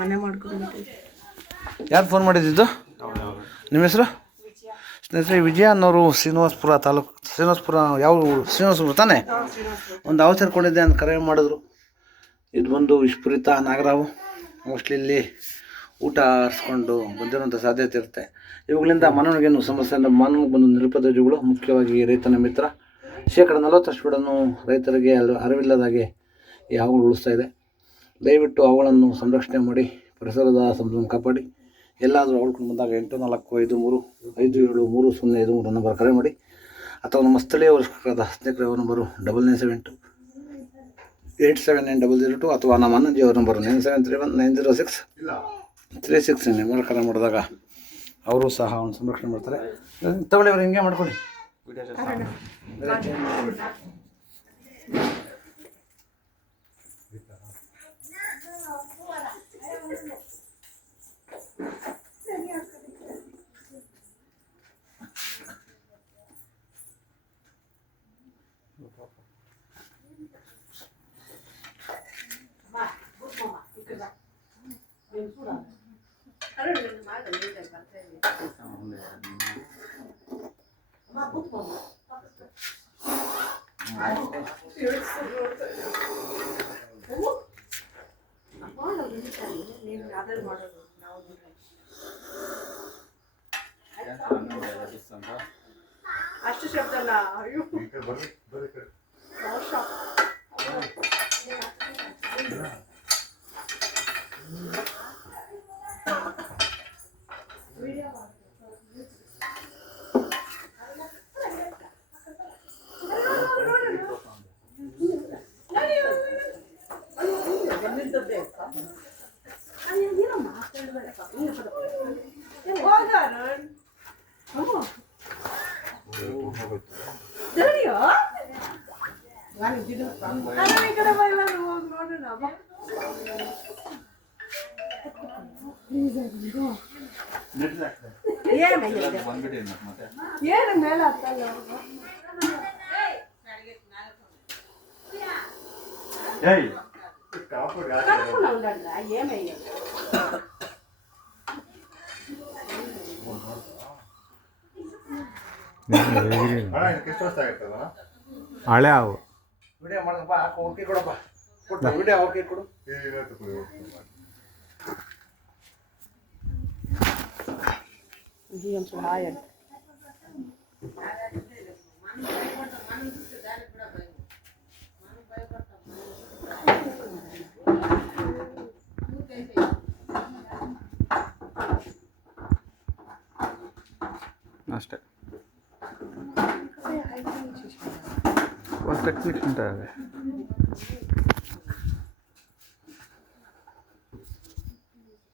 ಮನೆ ಮಾಡ್ಕೊಂಡು. ಯಾರು ಫೋನ್ ಮಾಡಿದ್ದು? ನಿಮ್ಮ ಹೆಸರು? ಸ್ನೇಹಿತರೆ, ವಿಜಯ ಅನ್ನೋರು ಶ್ರೀನಿವಾಸಪುರ ತಾಲೂಕು, ಶ್ರೀನಿವಾಸಪುರ ಯಾವ ಶ್ರೀನಿವಾಸಪುರ ತಾನೇ, ಒಂದು ಔಷಧ ಕೊಟ್ಟಿದ್ದೆ ಅಂತ ಕರೆ ಮಾಡಿದ್ರು. ಇದು ಬಂದು ವಿಷಪೂರಿತ ನಾಗರಾವು. ಮೋಸ್ಟ್ಲಿ ಇಲ್ಲಿ ಊಟ ಆರಿಸ್ಕೊಂಡು ಬಂದಿರುವಂಥ ಸಾಧ್ಯತೆ ಇರುತ್ತೆ. ಇವುಗಳಿಂದ ಮಾನವನಿಗೇನು ಸಮಸ್ಯೆ ಅಂದರೆ ಮಾನವನಿಗೆ ಬಂದು ನಿರುಪಯೋಗಗಳು, ಮುಖ್ಯವಾಗಿ ರೈತನ ಮಿತ್ರ. 40% ರೈತರಿಗೆ ಅರಿವಿಲ್ಲದಾಗೆ ಈ ಹಾವುಗಳು ಉಳಿಸ್ತಾ ಇದೆ. ದಯವಿಟ್ಟು ಅವುಗಳನ್ನು ಸಂರಕ್ಷಣೆ ಮಾಡಿ, ಪರಿಸರದ ಸಂಪೂರ್ಣ ಕಾಪಾಡಿ. ಎಲ್ಲಾದರೂ ಅವುಳ್ಕೊಂಡು ಬಂದಾಗ 8452357305 ನಂಬರ್ ಕರೆ ಮಾಡಿ, ಅಥವಾ ನಮ್ಮ ಸ್ಥಳೀಯ ವರ್ಷದ ಸ್ನೇಹಿತರ ನಂಬರು 9972879002 ಅಥವಾ ನಮ್ಮ ಅಣ್ಣಜಿಯವರ ನಂಬರು 9731906369 ನಂಬರ್ ಕರೆ ಮಾಡಿದಾಗ ಅವರು ಸಹ ಅವನು ಸಂರಕ್ಷಣೆ ಮಾಡ್ತಾರೆ. ತಗೊಳ್ಳಿ, ಅವ್ರು ಹಿಂಗೆ ಮಾಡ್ಕೊಳ್ಳಿ. ಅಷ್ಟು ಶಬ್ದ ಅಲ್ಲ. ಏನು ಮೇಲೆ ಹತ್ತಲ್ಲ. ಹಳೆ ಹಾವು. ವಿಡಿಯೋ ಮಾಡಪ್ಪ, ಹಾಕೋ, ಓಕೆ ಕೊಡಪ್ಪ, ಕೊಟ್ಟು ವಿಡಿಯೋ ಓಕೆ ಕೊಡು. ಅಷ್ಟೇ ಟೆಕ್ನಿಕ್ಸ್ ಉಂಟಾವೆ.